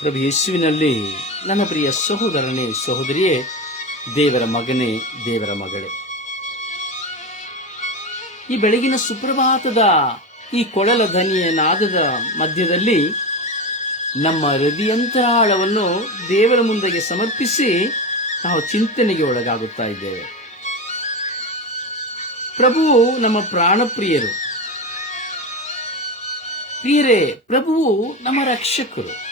ಪ್ರಭು ಯೇಸುವಿನಲ್ಲಿ, ನನ್ನ ಪ್ರಿಯ ಸಹೋದರನೇ, ಸಹೋದರಿಯೇ, ದೇವರ ಮಗನೇ, ದೇವರ ಮಗಳೇ. ಈ ಬೆಳಗಿನ ಸುಪ್ರಭಾತದ, ಈ ಕೊಳಲ ಧ್ವನಿಯ ನಾದದ ಮಧ್ಯದಲ್ಲಿ ನಮ್ಮ ಹೃದಯಂತರಾಳವನ್ನು ದೇವರ ಮುಂದೆಗೆ ಸಮರ್ಪಿಸಿ ನಾವು ಚಿಂತನೆಗೆ ಒಳಗಾಗುತ್ತಾ ಇದ್ದೇವೆ. ಪ್ರಭುವು ನಮ್ಮ ಪ್ರಾಣಪ್ರಿಯರು. ಪ್ರಿಯರೇ ಪ್ರಭುವು ನಮ್ಮ ರಕ್ಷಕರು.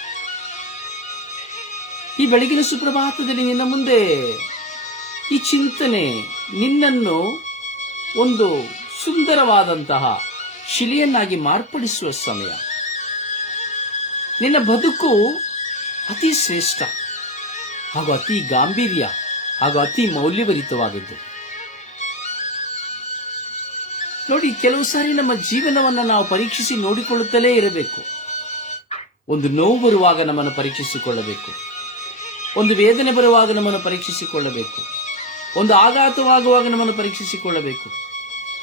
ಈ ಬೆಳಗಿನ ಸುಪ್ರಭಾತದಲ್ಲಿ ನಿನ್ನ ಮುಂದೆ ಈ ಚಿಂತನೆ ನಿನ್ನನ್ನು ಒಂದು ಸುಂದರವಾದಂತಹ ಶಿಲೆಯನ್ನಾಗಿ ಮಾರ್ಪಡಿಸುವ ಸಮಯ. ನಿನ್ನ ಬದುಕು ಅತಿ ಶ್ರೇಷ್ಠ ಹಾಗೂ ಅತಿ ಗಾಂಭೀರ್ಯ ಹಾಗೂ ಅತಿ ಮೌಲ್ಯಭರಿತವಾದದ್ದು ನೋಡಿ, ಕೆಲವು ಸಾರಿ ನಮ್ಮ ಜೀವನವನ್ನು ನಾವು ಪರೀಕ್ಷಿಸಿ ನೋಡಿಕೊಳ್ಳುತ್ತಲೇ ಇರಬೇಕು. ಒಂದು ನೋವು ಬರುವಾಗ ನಮ್ಮನ್ನು ಪರೀಕ್ಷಿಸಿಕೊಳ್ಳಬೇಕು. ಒಂದು ವೇದನೆ ಬರುವಾಗ ನಮ್ಮನ್ನು ಪರೀಕ್ಷಿಸಿಕೊಳ್ಳಬೇಕು. ಒಂದು ಆಘಾತವಾಗುವಾಗ ನಮ್ಮನ್ನು ಪರೀಕ್ಷಿಸಿಕೊಳ್ಳಬೇಕು.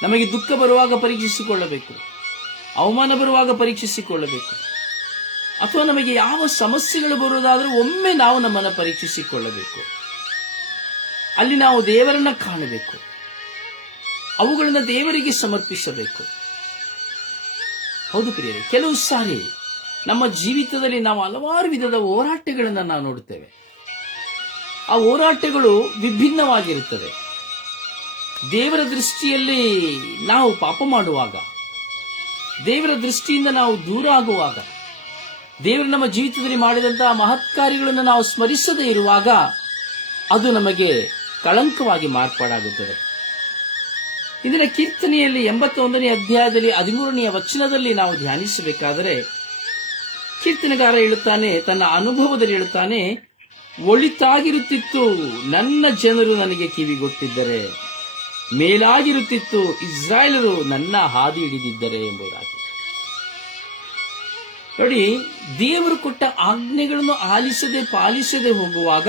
ನಮಗೆ ದುಃಖ ಬರುವಾಗ ಪರೀಕ್ಷಿಸಿಕೊಳ್ಳಬೇಕು. ಅವಮಾನ ಬರುವಾಗ ಪರೀಕ್ಷಿಸಿಕೊಳ್ಳಬೇಕು. ಅಥವಾ ನಮಗೆ ಯಾವ ಸಮಸ್ಯೆಗಳು ಬರುವುದಾದರೂ ಒಮ್ಮೆ ನಾವು ನಮ್ಮನ್ನು ಪರೀಕ್ಷಿಸಿಕೊಳ್ಳಬೇಕು. ಅಲ್ಲಿ ನಾವು ದೇವರನ್ನ ಕಾಣಬೇಕು. ಅವುಗಳನ್ನು ದೇವರಿಗೆ ಸಮರ್ಪಿಸಬೇಕು. ಹೌದು ಪ್ರಿಯರೇ, ಕೆಲವು ಸಾರಿ ನಮ್ಮ ಜೀವಿತದಲ್ಲಿ ನಾವು ಹಲವಾರು ವಿಧದ ಹೋರಾಟಗಳನ್ನು ನಾವು ನೋಡುತ್ತೇವೆ. ಆ ಹೋರಾಟಗಳು ವಿಭಿನ್ನವಾಗಿರುತ್ತದೆ. ದೇವರ ದೃಷ್ಟಿಯಲ್ಲಿ ನಾವು ಪಾಪ ಮಾಡುವಾಗ, ದೇವರ ದೃಷ್ಟಿಯಿಂದ ನಾವು ದೂರ ಆಗುವಾಗ, ದೇವರು ನಮ್ಮ ಜೀವಿತದಲ್ಲಿ ಮಾಡಿದಂತಹ ಮಹತ್ ಕಾರ್ಯಗಳನ್ನು ನಾವು ಸ್ಮರಿಸದೇ ಇರುವಾಗ ಅದು ನಮಗೆ ಕಳಂಕವಾಗಿ ಮಾರ್ಪಾಡಾಗುತ್ತದೆ. ಇಂದಿನ ಕೀರ್ತನೆಯಲ್ಲಿ ಎಂಬತ್ತೊಂದನೇ ಅಧ್ಯಾಯದಲ್ಲಿ ಹದಿಮೂರನೆಯ ವಚನದಲ್ಲಿ ನಾವು ಧ್ಯಾನಿಸಬೇಕಾದರೆ, ಕೀರ್ತನೆಗಾರ ಹೇಳುತ್ತಾನೆ, ತನ್ನ ಅನುಭವದಲ್ಲಿ ಹೇಳುತ್ತಾನೆ ಒಳಿತಾಗಿರುತ್ತಿತ್ತು. ನನ್ನ ಜನರು ನನಗೆ ಕಿವಿಗೊಟ್ಟಿದ್ದರೆ, ಮೇಲಾಗಿರುತ್ತಿತ್ತು ಇಸ್ರಾಯೇಲರು ನನ್ನ ಹಾದಿ ಹಿಡಿದಿದ್ದರೆ ಎಂಬುದಾಗಿ. ನೋಡಿ, ದೇವರು ಕೊಟ್ಟ ಆಜ್ಞೆಗಳನ್ನು ಆಲಿಸದೆ ಪಾಲಿಸದೆ ಹೋಗುವಾಗ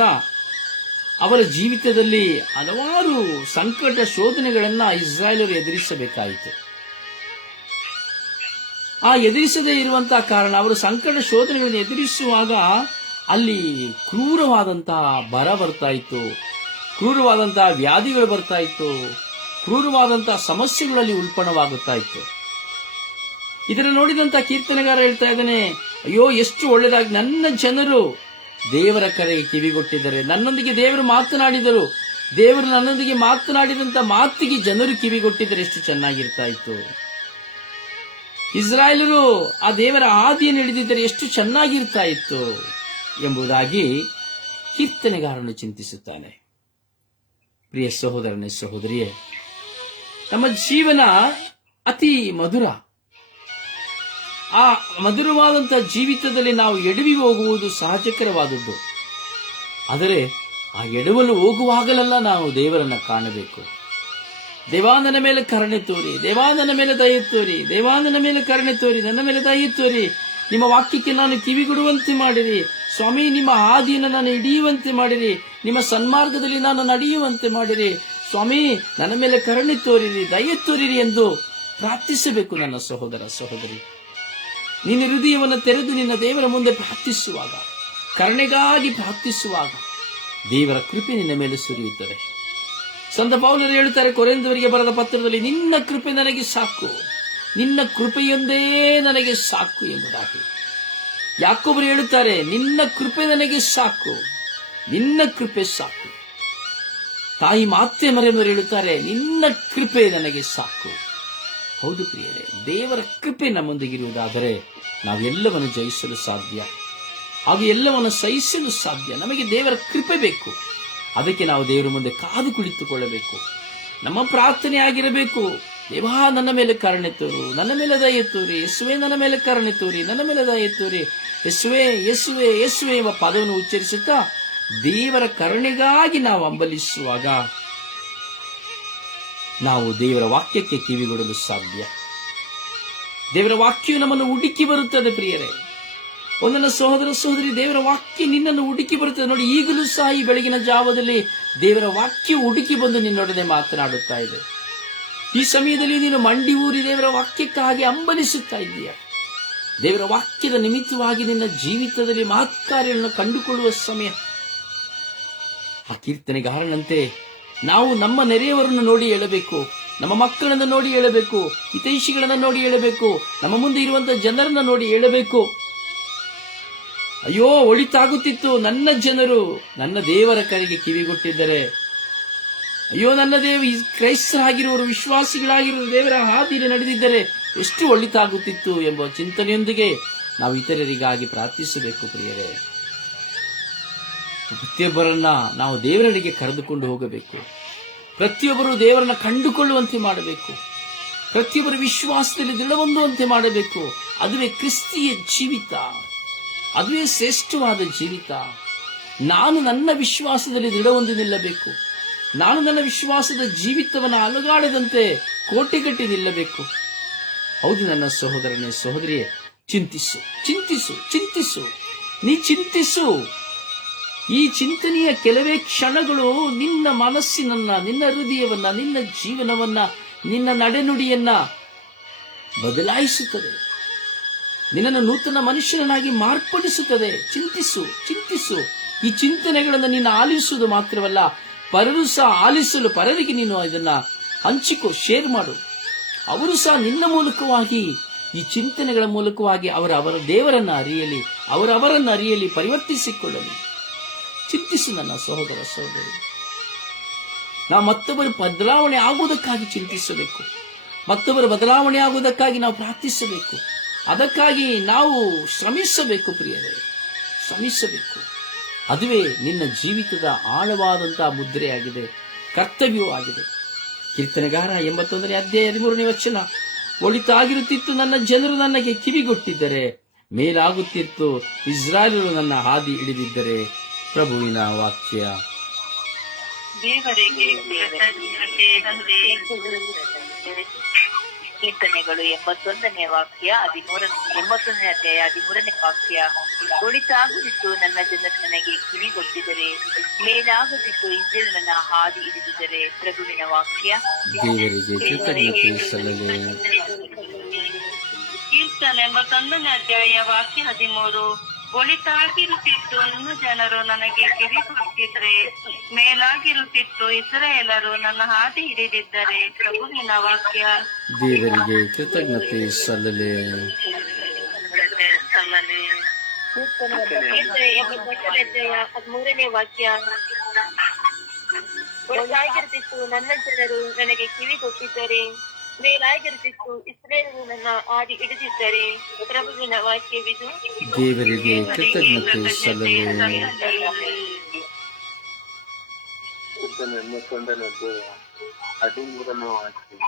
ಅವರ ಜೀವಿತದಲ್ಲಿ ಹಲವಾರು ಸಂಕಟ ಶೋಧನೆಗಳನ್ನ ಇಸ್ರಾಯೇಲರು ಎದುರಿಸಬೇಕಾಯಿತು. ಆ ಎದುರಿಸದೇ ಇರುವಂತಹ ಕಾರಣ ಅವರು ಸಂಕಟ ಶೋಧನೆಗಳನ್ನು ಎದುರಿಸುವಾಗ ಅಲ್ಲಿ ಕ್ರೂರವಾದಂತಹ ಬರ ಬರ್ತಾ ಇತ್ತು. ಕ್ರೂರವಾದಂತಹ ವ್ಯಾಧಿಗಳು ಬರ್ತಾ ಇತ್ತು. ಕ್ರೂರವಾದಂತಹ ಸಮಸ್ಯೆಗಳಲ್ಲಿ ಉಲ್ಪಣವಾಗುತ್ತಾ ಇತ್ತು. ಇದನ್ನು ನೋಡಿದಂತ ಕೀರ್ತನೆಗಾರ ಹೇಳ್ತಾ ಇದ್ದಾನೆ, ಅಯ್ಯೋ, ಎಷ್ಟು ಒಳ್ಳೆದಾಗಿ ನನ್ನ ಜನರು ದೇವರ ಕರೆಗೆ ಕಿವಿಗೊಟ್ಟಿದ್ದಾರೆ. ನನ್ನೊಂದಿಗೆ ದೇವರು ಮಾತನಾಡಿದರು. ದೇವರು ನನ್ನೊಂದಿಗೆ ಮಾತನಾಡಿದಂತ ಮಾತಿಗೆ ಜನರು ಕಿವಿಗೊಟ್ಟಿದ್ದರೆ ಎಷ್ಟು ಚೆನ್ನಾಗಿರ್ತಾ ಇತ್ತು. ಇಸ್ರಾಯೇಲರು ಆ ದೇವರ ಆದಿಯನ್ನು ಹಿಡಿದಿದ್ದರೆ ಎಷ್ಟು ಚೆನ್ನಾಗಿರ್ತಾ ಇತ್ತು. ಎಂಬುದಾಗಿ ಕೀರ್ತನೆಗಾರನು ಚಿಂತಿಸುತ್ತಾನೆ. ಪ್ರಿಯ ಸಹೋದರನೇ ಸಹೋದರಿಯೇ, ನಮ್ಮ ಜೀವನ ಅತಿ ಮಧುರ. ಆ ಮಧುರವಾದಂತಹ ಜೀವಿತದಲ್ಲಿ ನಾವು ಎಡವಿ ಹೋಗುವುದು ಸಹಜಕರವಾದದ್ದು. ಆದರೆ ಆ ಎಡವಲು ಹೋಗುವಾಗಲೆಲ್ಲ ನಾವು ದೇವರನ್ನ ಕಾಣಬೇಕು. ದೇವಾನನ ಮೇಲೆ ಕರುಣೆ ತೋರಿ, ದೇವಾನನ ಮೇಲೆ ದಯ ತೋರಿ, ದೇವಾನನ ಮೇಲೆ ಕರುಣೆ ತೋರಿ, ನನ್ನ ಮೇಲೆ ದಯ ತೋರಿ, ನಿಮ್ಮ ವಾಕ್ಯಕ್ಕೆ ನಾನು ಕಿವಿಗೊಡುವಂತೆ ಮಾಡಿರಿ. ಸ್ವಾಮಿ, ನಿಮ್ಮ ಹಾದಿಯನ್ನು ನಾನು ಹಿಡಿಯುವಂತೆ ಮಾಡಿರಿ. ನಿಮ್ಮ ಸನ್ಮಾರ್ಗದಲ್ಲಿ ನಾನು ನಡೆಯುವಂತೆ ಮಾಡಿರಿ. ಸ್ವಾಮಿ, ನನ್ನ ಮೇಲೆ ಕರುಣೆ ತೋರಿರಿ, ದಯ ತೋರಿರಿ ಎಂದು ಪ್ರಾರ್ಥಿಸಬೇಕು ನನ್ನ ಸಹೋದರ ಸಹೋದರಿ. ನಿನ್ನ ಹೃದಯವನ್ನು ತೆರೆದು ನಿನ್ನ ದೇವರ ಮುಂದೆ ಪ್ರಾರ್ಥಿಸುವಾಗ, ಕರುಣೆಗಾಗಿ ಪ್ರಾರ್ಥಿಸುವಾಗ ದೇವರ ಕೃಪೆ ನಿನ್ನ ಮೇಲೆ ಸುರಿಯುತ್ತದೆ. ಸಂತ ಪೌಲರು ಹೇಳುತ್ತಾರೆ, ಕೊರೆಂದವರಿಗೆ ಬರೆದ ಪತ್ರದಲ್ಲಿ, ನಿನ್ನ ಕೃಪೆ ನನಗೆ ಸಾಕು. ನಿನ್ನ ಕೃಪೆಯೊಂದೇ ನನಗೆ ಸಾಕು ಎಂಬುದಾಗಿ. ಯಾಕೊಬ್ಬರು ಹೇಳುತ್ತಾರೆ, ನಿನ್ನ ಕೃಪೆ ನನಗೆ ಸಾಕು, ನಿನ್ನ ಕೃಪೆ ಸಾಕು. ತಾಯಿ ಮಾತೆ ಮರೆಯವರು ಹೇಳುತ್ತಾರೆ, ನಿನ್ನ ಕೃಪೆ ನನಗೆ ಸಾಕು. ಹೌದು ಪ್ರಿಯರೇ, ದೇವರ ಕೃಪೆ ನಮ್ಮೊಂದಿಗಿರುವುದಾದರೆ ನಾವೆಲ್ಲವನ್ನು ಜಯಿಸಲು ಸಾಧ್ಯ. ಹಾಗೂ ಎಲ್ಲವನ್ನು ಸಹಿಸಲು ಸಾಧ್ಯ. ನಮಗೆ ದೇವರ ಕೃಪೆ ಬೇಕು. ಅದಕ್ಕೆ ನಾವು ದೇವರ ಮುಂದೆ ಕಾದು ಕುಳಿತುಕೊಳ್ಳಬೇಕು. ನಮ್ಮ ಪ್ರಾರ್ಥನೆ ಆಗಿರಬೇಕು ದೇವಾ, ನನ್ನ ಮೇಲೆ ಕರುಣೆ ತೋರು, ನನ್ನ ಮೇಲೆ ದಯ ತೋರಿ, ಯೇಸುವೆ, ನನ್ನ ಮೇಲೆ ಕರುಣೆ ತೋರಿ, ನನ್ನ ಮೇಲೆ ದಯ ತೋರಿ. ಯೇಸುವೆ ಯೇಸುವೆ ಯೇಸುವೆ ಎಂಬ ಪದವನ್ನು ಉಚ್ಚರಿಸುತ್ತಾ ದೇವರ ಕರುಣೆಗಾಗಿ ನಾವು ಅಂಬಲಿಸುವಾಗ ನಾವು ದೇವರ ವಾಕ್ಯಕ್ಕೆ ಕಿವಿಗೊಡಲು ಸಾಧ್ಯ. ದೇವರ ವಾಕ್ಯವು ನಮ್ಮನ್ನು ಹುಡುಕಿ ಬರುತ್ತದೆ ಪ್ರಿಯರೇ. ಒಂದನ್ನ ಸಹೋದರ ಸಹೋದರಿ, ದೇವರ ವಾಕ್ಯ ನಿನ್ನನ್ನು ಹುಡುಕಿ ಬರುತ್ತದೆ. ನೋಡಿ, ಈಗಲೂ ಸಹ ಈ ಬೆಳಗಿನ ಜಾವದಲ್ಲಿ ದೇವರ ವಾಕ್ಯ ಹುಡುಕಿ ಬಂದು ನಿನ್ನೊಡನೆ ಮಾತನಾಡುತ್ತಾ ಇದೆ. ಈ ಸಮಯದಲ್ಲಿ ನೀನು ಮಂಡಿ ಊರಿ ದೇವರ ವಾಕ್ಯಕ್ಕಾಗಿ ಅಂಬಲಿಸುತ್ತಾ ಇದ್ದೀಯ? ದೇವರ ವಾಕ್ಯದ ನಿಮಿತ್ತವಾಗಿ ನಿನ್ನ ಜೀವಿತದಲ್ಲಿ ಮಹತ್ಕಾರ್ಯಗಳನ್ನು ಕಂಡುಕೊಳ್ಳುವ ಸಮಯ. ಆ ಕೀರ್ತನೆಗಾರನಂತೆ ನಾವು ನಮ್ಮ ನೆರೆಯವರನ್ನು ನೋಡಿ ಹೇಳಬೇಕು, ನಮ್ಮ ಮಕ್ಕಳನ್ನು ನೋಡಿ ಹೇಳಬೇಕು, ಹಿತೈಷಿಗಳನ್ನು ನೋಡಿ ಹೇಳಬೇಕು, ನಮ್ಮ ಮುಂದೆ ಇರುವಂತಹ ಜನರನ್ನು ನೋಡಿ ಹೇಳಬೇಕು. ಅಯ್ಯೋ, ಒಳಿತಾಗುತ್ತಿತ್ತು ನನ್ನ ಜನರು. ನನ್ನ ದೇವರ ಕರೆಗೆ ಕಿವಿಗೊಟ್ಟಿದ್ದರೆ ಅಯ್ಯೋ, ನನ್ನ ದೇವ ಕ್ರೈಸ್ತರಾಗಿರುವವರು ವಿಶ್ವಾಸಿಗಳಾಗಿರುವ ದೇವರ ಹಾದಿಯಲ್ಲಿ ನಡೆದಿದ್ದರೆ ಎಷ್ಟು ಒಳಿತಾಗುತ್ತಿತ್ತು ಎಂಬ ಚಿಂತನೆಯೊಂದಿಗೆ ನಾವು ಇತರರಿಗಾಗಿ ಪ್ರಾರ್ಥಿಸಬೇಕು, ಪ್ರಿಯರೇ. ಪ್ರತಿಯೊಬ್ಬರನ್ನ ನಾವು ದೇವರಡಿಗೆ ಕರೆದುಕೊಂಡು ಹೋಗಬೇಕು. ಪ್ರತಿಯೊಬ್ಬರು ದೇವರನ್ನ ಕಂಡುಕೊಳ್ಳುವಂತೆ ಮಾಡಬೇಕು. ಪ್ರತಿಯೊಬ್ಬರ ವಿಶ್ವಾಸದಲ್ಲಿ ದೃಢಹೊಂದುವಂತೆ ಮಾಡಬೇಕು. ಅದುವೇ ಕ್ರಿಸ್ತಿಯ ಜೀವಿತ. ಅದುವೇ ಶ್ರೇಷ್ಠವಾದ ಜೀವಿತ. ನಾನು ನನ್ನ ವಿಶ್ವಾಸದಲ್ಲಿ ದೃಢ ನಿಲ್ಲಬೇಕು. ನಾನು ನನ್ನ ವಿಶ್ವಾಸದ ಜೀವಿತವನ್ನು ಅಲುಗಾಡದಂತೆ ಕೋಟಿಗಟ್ಟಿ ನಿಲ್ಲಬೇಕು. ಹೌದು ನನ್ನ ಸಹೋದರನೇ ಸಹೋದರಿಯೇ, ಚಿಂತಿಸು ಚಿಂತಿಸು ಚಿಂತಿಸು, ನೀ ಚಿಂತಿಸು. ಈ ಚಿಂತನೆಯ ಕೆಲವೇ ಕ್ಷಣಗಳು ನಿನ್ನ ಮನಸ್ಸಿನನ್ನ, ನಿನ್ನ ಹೃದಯವನ್ನ, ನಿನ್ನ ಜೀವನವನ್ನ, ನಿನ್ನ ನಡೆನುಡಿಯನ್ನ ಬದಲಾಯಿಸುತ್ತದೆ. ನಿನ್ನನ್ನು ನೂತನ ಮನುಷ್ಯನಾಗಿ ಮಾರ್ಪಡಿಸುತ್ತದೆ. ಚಿಂತಿಸು ಚಿಂತಿಸು. ಈ ಚಿಂತನೆಗಳನ್ನು ನೀನು ಆಲಿಸುವುದು ಮಾತ್ರವಲ್ಲ ಪರರು ಸಹ ಆಲಿಸಲು ಪರರಿಗೆ ನೀನು ಇದನ್ನ ಹಂಚಿಕೋ, ಶೇರ್ ಮಾಡು. ಅವರು ಸಹ ನಿನ್ನ ಮೂಲಕವಾಗಿ, ಈ ಚಿಂತನೆಗಳ ಮೂಲಕವಾಗಿ ಅವರ ಅವರ ದೇವರನ್ನ ಅರಿಯಲಿ ಅವರವರನ್ನು ಅರಿಯಲಿ ಪರಿವರ್ತಿಸಿಕೊಳ್ಳಲಿ. ಚಿಂತಿಸು ನನ್ನ ಸಹೋದರ ಸಹೋದರಿ. ನಾವು ಮತ್ತೊಬ್ಬರು ಬದಲಾವಣೆ ಆಗುವುದಕ್ಕಾಗಿ ಚಿಂತಿಸಬೇಕು. ಮತ್ತೊಬ್ಬರು ಬದಲಾವಣೆ ಆಗುವುದಕ್ಕಾಗಿ ನಾವು ಪ್ರಾರ್ಥಿಸಬೇಕು. ಅದಕ್ಕಾಗಿ ನಾವು ಶ್ರಮಿಸಬೇಕು ಪ್ರಿಯರೇ. ಶ್ರಮಿಸಬೇಕು. ಅದುವೇ ನಿನ್ನ ಜೀವಿತದ ಆಳವಾದಂತಹ ಮುದ್ರೆಯಾಗಿದೆ ಕರ್ತವ್ಯವೂ ಆಗಿದೆ ಕೀರ್ತನೆಗಾರ ಎಂಬತ್ತೊಂದನೇ ಅಧ್ಯಾಯ ಹದಿಮೂರನೇ ವಚನ, ಒಳಿತಾಗಿರುತ್ತಿತ್ತು ನನ್ನ ಜನರು ನನಗೆ ಕಿವಿಗೊಟ್ಟಿದ್ದರೆ, ಮೇಲಾಗುತ್ತಿತ್ತು ಇಸ್ರಾಯೇಲರು ನನ್ನ ಹಾದಿ ಹಿಡಿದಿದ್ದರೆ, ಪ್ರಭುವಿನ ವಾಕ್ಯ. ಕೀರ್ತನೆಗಳು ಎಂಬತ್ತೊಂದನೇ ವಾಕ್ಯ ಹದಿಮೂರ ಎಂಬತ್ತೊಂದನೇ ಅಧ್ಯಾಯ ಹದಿಮೂರನೇ ವಾಕ್ಯ ಒಳಿತಾಗುತ್ತಿತ್ತು. ನನ್ನ ಜನರು ನನಗೆ ಕಿವಿಗೊಟ್ಟಿದರೆ ಮೇಲಾಗುತ್ತಿತ್ತು. ಇಸ್ರೇಲ್ ನನ್ನ ಹಾದಿ ಹಿಡಿದಿದ್ದರೆ ಪ್ರಭುವಿನ ವಾಕ್ಯ. ಕೀರ್ತನೆ ಎಂಬತ್ತೊಂದನೇ ಅಧ್ಯಾಯ ವಾಕ್ಯ ಹದಿಮೂರು. ಒಳಿತಾಗಿರುತ್ತಿತ್ತು. ನನ್ನ ಜನರು ನನಗೆ ಕಿವಿ ಕೊಟ್ಟಿದ್ರೆ ಮೇಲಾಗಿರುತ್ತಿತ್ತು. ಇಸ್ರೇಲರು ನನ್ನ ಹಾದಿ ಹಿಡಿದಿದ್ದರೆ ಪ್ರಭುವಿನ ವಾಕ್ಯ. ದೇವರಿಗೆ ಕೃತಜ್ಞತೆ ಸಲ್ಲಲಿ. ಹದಿಮೂರನೇ ವಾಕ್ಯ ಒಳಿತಾಗಿರುತ್ತಿತ್ತು ನನ್ನ ಜನರು ನನಗೆ ಕಿವಿ ಕೊಟ್ಟಿದ್ದರೆ ಮೇಲಾಗಿರುತ್ತಿತ್ತು ಇಸ್ರೇಲರು ನನ್ನ ಆಡಿ ಹಿಡಿದಿದ್ದರೆ ಪ್ರಭುವಿನ ವಾಕ್ಯವಿದು. ದೇವರಿಗೆ ಕೃತಜ್ಞತೆ ಸಲ್ಲಲಿ ಹದಿಮೂರನೇ ವಾಕ್ಯ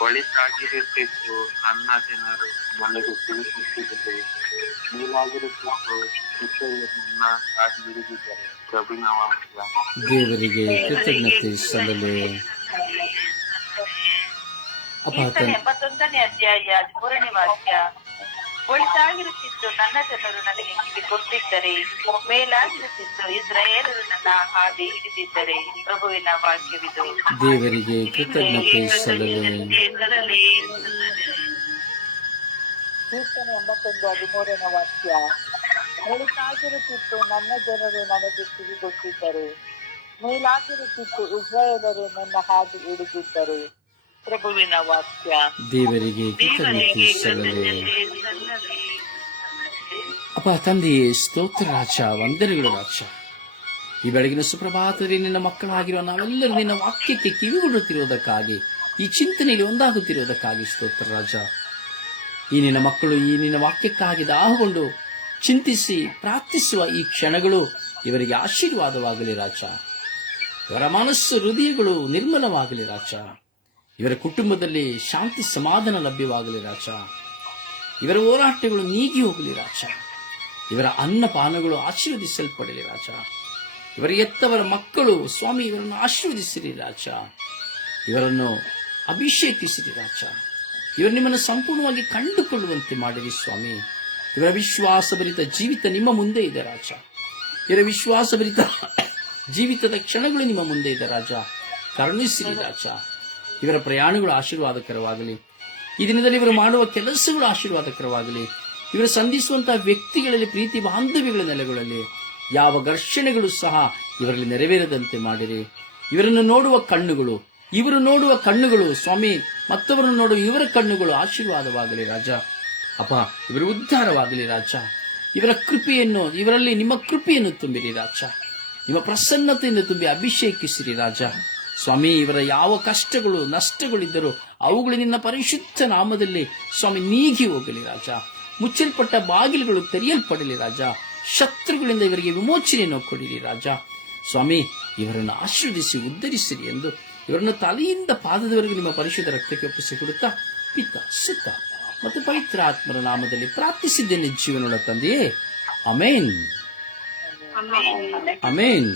ಒಳಿತಾಗಿರುತ್ತಿತ್ತು ನನ್ನ ಜನರು ನನಗೆ ತಿಳಿಸುತ್ತಿದ್ದರೆ ನನ್ನ ಹಾದಿ ಹಿಡಿದಿದ್ದರೆ ಪ್ರಭುವಿನ ವಾಕ್ಯ ದೇವರಿಗೆ ಕೃತಜ್ಞತೆ ಸಲ್ಲಲಿ. ಎಪ್ಪತ್ತೊಂದನೇ ಅಧ್ಯಾಯ ಹದಿಮೂರನೇ ವಾಕ್ಯ. ಒಳಿತಾಗಿರುತ್ತಿತ್ತು ನನ್ನ ಜನರು ನನಗೆ ಕಿವಿ ಕೊಟ್ಟಿದ್ದರೆ ಮೇಲಾಗಿರುತ್ತಿತ್ತು ಇಸ್ರಾಯೇಲರು ನನ್ನ ಹಾದಿ ಹಿಡಿದಿದ್ದರೆ ಪ್ರಭುವಿನ ವಾಕ್ಯವಿದು ದೇವರಿಗೆ ಕೃತಜ್ಞತೆ ಸಲ್ಲಲಿ ಕೀರ್ತನೆ ಎಂಬತ್ತೊಂದು ಹದಿಮೂರನೇ ವಾಕ್ಯ. ಒಳಿತಾಗಿರುತ್ತಿತ್ತು ನನ್ನ ಜನರು ನನಗೆ ಕಿವಿಗೊಟ್ಟಿದ್ದರು ಮೇಲಾಗಿರುತ್ತಿತ್ತು ಇಸ್ರಾಯೇಲರು ನನ್ನ ಹಾದಿ ಹಿಡಿದಿದ್ದರು ಪ್ರಭುವಿನ ವಾಕ್ಯ. ದೇವರಿಗೆ ಕೃತಜ್ಞತೆ ಅಪ್ಪ ತಂದೆಯೇ ಸ್ತೋತ್ರ ರಾಜ ವಂದನೆಗಳು ರಾಜ. ಈ ಬೆಳಗಿನ ಸುಪ್ರಭಾತದಲ್ಲಿ ನಿನ್ನ ಮಕ್ಕಳಾಗಿರುವ ನಾವೆಲ್ಲರೂ ನಿನ್ನ ವಾಕ್ಯಕ್ಕೆ ಕಿವಿಗೊಳ್ಳುತ್ತಿರುವುದಕ್ಕಾಗಿ ಈ ಚಿಂತನೆಯಲ್ಲಿ ಒಂದಾಗುತ್ತಿರುವುದಕ್ಕಾಗಿ ಸ್ತೋತ್ರ ರಾಜ. ಈ ನಿನ್ನ ಮಕ್ಕಳು ಈ ನಿನ್ನ ವಾಕ್ಯಕ್ಕಾಗಿ ದಾಹಗೊಂಡು ಚಿಂತಿಸಿ ಪ್ರಾರ್ಥಿಸುವ ಈ ಕ್ಷಣಗಳು ಇವರಿಗೆ ಆಶೀರ್ವಾದವಾಗಲಿ ರಾಜ. ಇವರ ಮನಸ್ಸು ಹೃದಯಗಳು ನಿರ್ಮಲವಾಗಲಿ ರಾಜ. ಇವರ ಕುಟುಂಬದಲ್ಲಿ ಶಾಂತಿ ಸಮಾಧಾನ ಲಭ್ಯವಾಗಲಿ ರಾಜ. ಇವರ ಹೋರಾಟಗಳು ನೀಗಿ ಹೋಗಲಿ ರಾಜ. ಇವರ ಅನ್ನಪಾನಗಳು ಆಶೀರ್ವದಿಸಲ್ಪಡಲಿ ರಾಜ. ಇವರ ಎತ್ತವರ ಮಕ್ಕಳು, ಸ್ವಾಮಿ, ಇವರನ್ನು ಆಶೀರ್ವದಿಸಿರಿ ರಾಜ. ಇವರನ್ನು ಅಭಿಷೇಕಿಸಿರಿ ರಾಜ. ಇವರು ನಿಮ್ಮನ್ನು ಸಂಪೂರ್ಣವಾಗಿ ಕಂಡುಕೊಳ್ಳುವಂತೆ ಮಾಡಿರಿ ಸ್ವಾಮಿ. ಇವರ ವಿಶ್ವಾಸಭರಿತ ಜೀವಿತ ನಿಮ್ಮ ಮುಂದೆ ಇದೆ ರಾಜ. ಇವರ ವಿಶ್ವಾಸಭರಿತ ಜೀವಿತದ ಕ್ಷಣಗಳು ನಿಮ್ಮ ಮುಂದೆ ಇದೆ ರಾಜ. ಕರುಣಿಸಿರಿ ರಾಜ. ಇವರ ಪ್ರಯಾಣಗಳು ಆಶೀರ್ವಾದಕರವಾಗಲಿ. ಈ ದಿನದಲ್ಲಿ ಇವರು ಮಾಡುವ ಕೆಲಸಗಳು ಆಶೀರ್ವಾದಕರವಾಗಲಿ. ಇವರು ಸಂಧಿಸುವಂತಹ ವ್ಯಕ್ತಿಗಳಲ್ಲಿ, ಪ್ರೀತಿ ಬಾಂಧವ್ಯಗಳ ನೆಲೆಗಳಲ್ಲಿ ಯಾವ ಘರ್ಷಣೆಗಳು ಸಹ ಇವರಲ್ಲಿ ನೆರವೇರದಂತೆ ಮಾಡಿರಿ. ಇವರನ್ನು ನೋಡುವ ಕಣ್ಣುಗಳು, ಇವರು ನೋಡುವ ಕಣ್ಣುಗಳು, ಸ್ವಾಮಿ, ಮತ್ತವರನ್ನು ನೋಡುವ ಇವರ ಕಣ್ಣುಗಳು ಆಶೀರ್ವಾದವಾಗಲಿ ರಾಜ. ಅಪ್ಪ, ಇವರ ಉದ್ಧಾರವಾಗಲಿ ರಾಜ. ಇವರ ಕೃಪೆಯನ್ನು, ಇವರಲ್ಲಿ ನಿಮ್ಮ ಕೃಪೆಯನ್ನು ತುಂಬಿರಿ ರಾಜ. ನಿಮ್ಮ ಪ್ರಸನ್ನತೆಯಿಂದ ತುಂಬಿ ಅಭಿಷೇಕಿಸಿರಿ ರಾಜ. ಸ್ವಾಮಿ ಇವರ ಯಾವ ಕಷ್ಟಗಳು ನಷ್ಟಗಳಿದ್ದರೂ ಅವುಗಳು ನಿನ್ನ ಪರಿಶುದ್ಧ ನಾಮದಲ್ಲಿ ಸ್ವಾಮಿ ನೀಗಿ ಹೋಗಲಿ ರಾಜ. ಮುಚ್ಚಲ್ಪಟ್ಟ ಬಾಗಿಲುಗಳು ತೆರೆಯಲ್ಪಡಲಿ ರಾಜ. ಶತ್ರುಗಳಿಂದ ಇವರಿಗೆ ವಿಮೋಚನೆಯನ್ನು ಕೊಡಿರಿ ರಾಜ. ಸ್ವಾಮಿ ಇವರನ್ನು ಆಶೀರ್ವದಿಸಿ ಉದ್ಧರಿಸಿರಿ ಎಂದು ಇವರನ್ನು ತಲೆಯಿಂದ ಪಾದದವರೆಗೂ ನಿಮ್ಮ ಪರಿಶುದ್ಧ ರಕ್ತಕ್ಕೆ ಒಪ್ಪಿಸಿ ಕೊಡುತ್ತಾ ಪಿತ್ತ ಸುತ್ತ ಮತ್ತು ಪವಿತ್ರ ಆತ್ಮರ ನಾಮದಲ್ಲಿ ಪ್ರಾರ್ಥಿಸಿದ್ದೇನೆ ಜೀವನದ ತಂದೆಯೇ. Amen amen